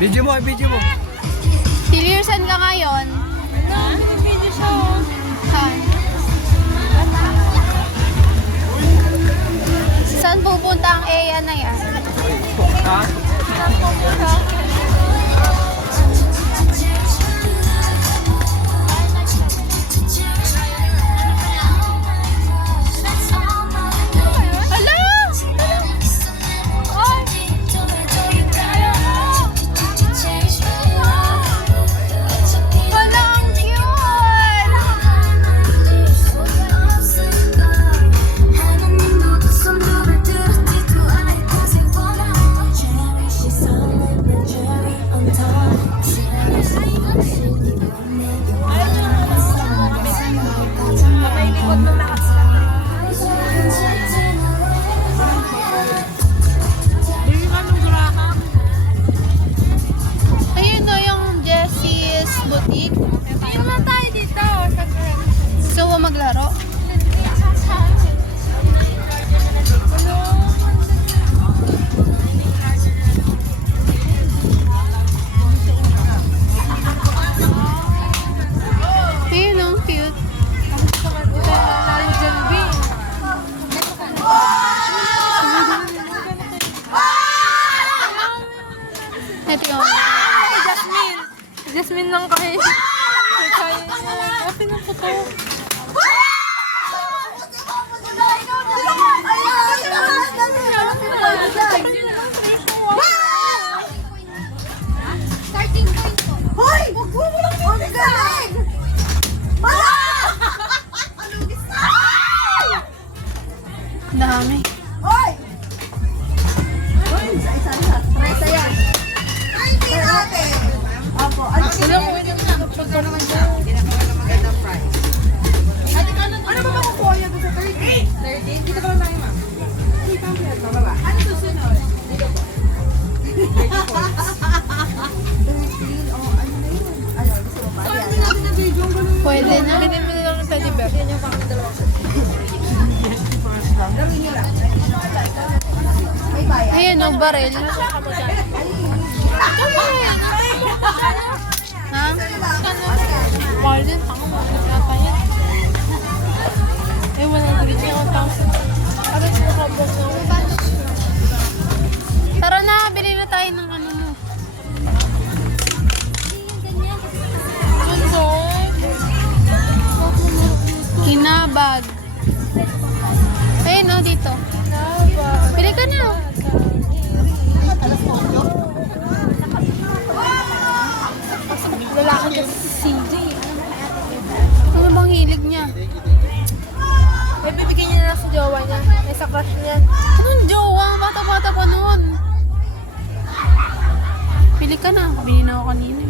Video mo, video mo. Silver, saan ka ngayon? Video siya. Saan? Saan pupunta ang Eya na yan? Ha? Hala! Hala, ang cute! Ayun o, yung Jessie's Boutique. Ayun na tayo dito. Gusto mo maglaro? Ayun o, cute. Ito yung Jasmine lang kay. Ate na po to. dami. Ano ba makukuha niya doon sa 30? 30? Dito ba lang tayo, ma'am? Dito ang pinat, mababa. Ano susunod? Dito po. 13 o ano na yun? Ano, gusto mo pa? Saan natin na video? Ang ganun. Pwede na. Binibili lang ng teddy bear. Yan yung pang dalawang set. Gawin niyo lang. May bayan. Ayun o, baril. Ha? Mahal din. Tango mo. Nagkata yan. Eh, 100 niya 1,000. Ano yung nakabos na ako? Tara na, bili na tayo ng ano mo. Kinabag. Ayun o, dito. Bili ka na. Lalaki kasi si CJ. Ano bang hilig niya? Eh, bibigyan niya na sa jowa niya. Eh, sa crush niya. Anong jowa? Bata-bata pa noon. Bili ka na. Bili na ako kanina.